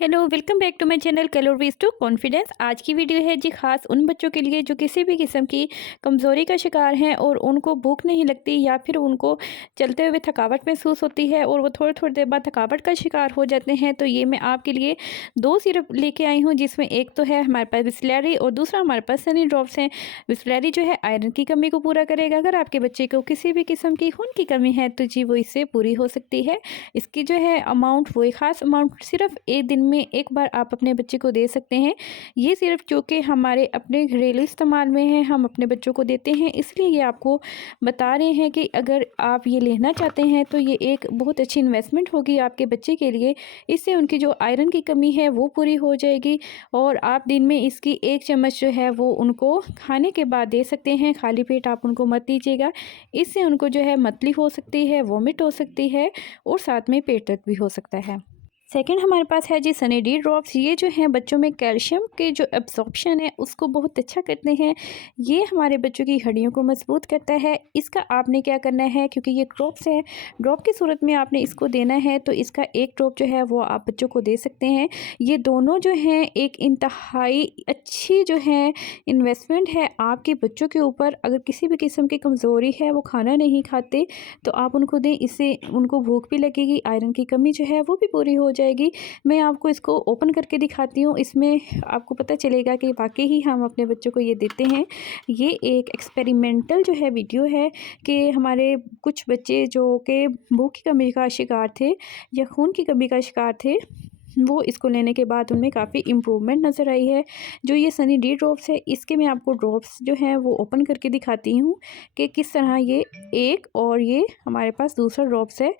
Hello, welcome back to my channel calories to confidence. आज की video है जी खास उन बच्चों के लिए जो किसी भी किस्म की कमज़ोरी का शिकार हैं और उनको भूख नहीं लगती या फिर उनको चलते हुए थकावट महसूस होती है और वो थोड़ी थोड़ी देर बाद थकावट का शिकार हो जाते हैं। तो ये मैं आपके लिए दो सिरप लेके आई हूँ, जिसमें एक तो है हमारे पास बिस्लेरी और दूसरा हमारे पास सनी ड्रॉप्स हैं। बिस्लेरी जो है आयरन की कमी को पूरा करेगा। अगर आपके बच्चे को किसी भी किस्म की खून की कमी है तो जी वो इससे पूरी हो सकती है। इसकी जो है अमाउंट, वो एक ख़ास अमाउंट सिर्फ एक दिन में एक बार आप अपने बच्चे को दे सकते हैं। ये सिर्फ चूँकि हमारे अपने घरेलू इस्तेमाल में है, हम अपने बच्चों को देते हैं, इसलिए ये आपको बता रहे हैं कि अगर आप ये लेना चाहते हैं तो ये एक बहुत अच्छी इन्वेस्टमेंट होगी आपके बच्चे के लिए। इससे उनकी जो आयरन की कमी है वो पूरी हो जाएगी और आप दिन में इसकी एक चम्मच जो है वो उनको खाने के बाद दे सकते हैं। खाली पेट आप उनको मत दीजिएगा, इससे उनको जो है मतली हो सकती है, वॉमिट हो सकती है और साथ में पेट दर्द भी हो सकता है। सेकंड हमारे पास है जी सनी डी ड्रॉप्स। ये जो है बच्चों में कैल्शियम के जो एब्जॉर्प्शन है उसको बहुत अच्छा करते हैं। ये हमारे बच्चों की हड्डियों को मजबूत करता है। इसका आपने क्या करना है, क्योंकि ये ड्रॉप्स है, ड्रॉप की सूरत में आपने इसको देना है, तो इसका एक ड्रॉप जो है वो आप बच्चों को दे सकते हैं। ये दोनों जो हैं एक इंतहाई अच्छी जो है इन्वेस्टमेंट है आपके बच्चों के ऊपर। अगर किसी भी किस्म की कमज़ोरी है, वो खाना नहीं खाते, तो आप उनको दें। इससे उनको भूख भी लगेगी, आयरन की कमी जो है वो भी पूरी हो जाएगी। मैं आपको इसको ओपन करके दिखाती हूँ, इसमें आपको पता चलेगा कि वाकई ही हम अपने बच्चों को ये देते हैं। ये एक एक्सपेरिमेंटल जो है वीडियो है कि हमारे कुछ बच्चे जो कि भूख की कमी का शिकार थे या खून की कमी का शिकार थे, वो इसको लेने के बाद उनमें काफ़ी इम्प्रूवमेंट नज़र आई है। जो ये सनी डी ड्रॉप्स है, इसके मैं आपको ड्रॉप्स जो हैं वो ओपन करके दिखाती हूँ कि किस तरह ये एक और ये हमारे पास दूसरा ड्रॉप्स है।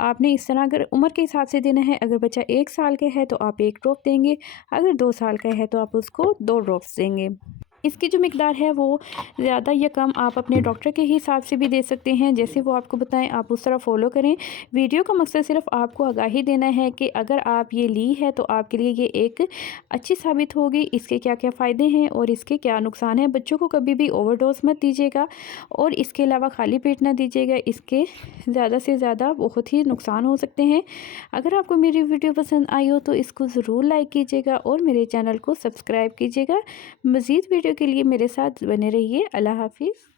आपने इस तरह अगर उम्र के हिसाब से देना है, अगर बच्चा 1 साल का है तो आप 1 ड्रॉप देंगे, अगर 2 साल का है तो आप उसको 2 ड्रॉप्स देंगे। इसकी जो मिकदार है वो ज़्यादा या कम आप अपने डॉक्टर के हिसाब से भी दे सकते हैं। जैसे वो आपको बताएं आप उस तरह फॉलो करें। वीडियो का मकसद सिर्फ आपको आगाही देना है कि अगर आप ये ली है तो आपके लिए ये एक अच्छी साबित होगी। इसके क्या क्या फ़ायदे हैं और इसके क्या नुकसान हैं। बच्चों को कभी भी ओवरडोज मत दीजिएगा और इसके अलावा खाली पेट ना दीजिएगा। इसके ज़्यादा से ज़्यादा बहुत ही नुकसान हो सकते हैं। अगर आपको मेरी वीडियो पसंद आई हो तो इसको ज़रूर लाइक कीजिएगा और मेरे चैनल को सब्सक्राइब कीजिएगा। मज़ीद वीडियो के लिए मेरे साथ बने रहिए। अल्लाह हाफिज़।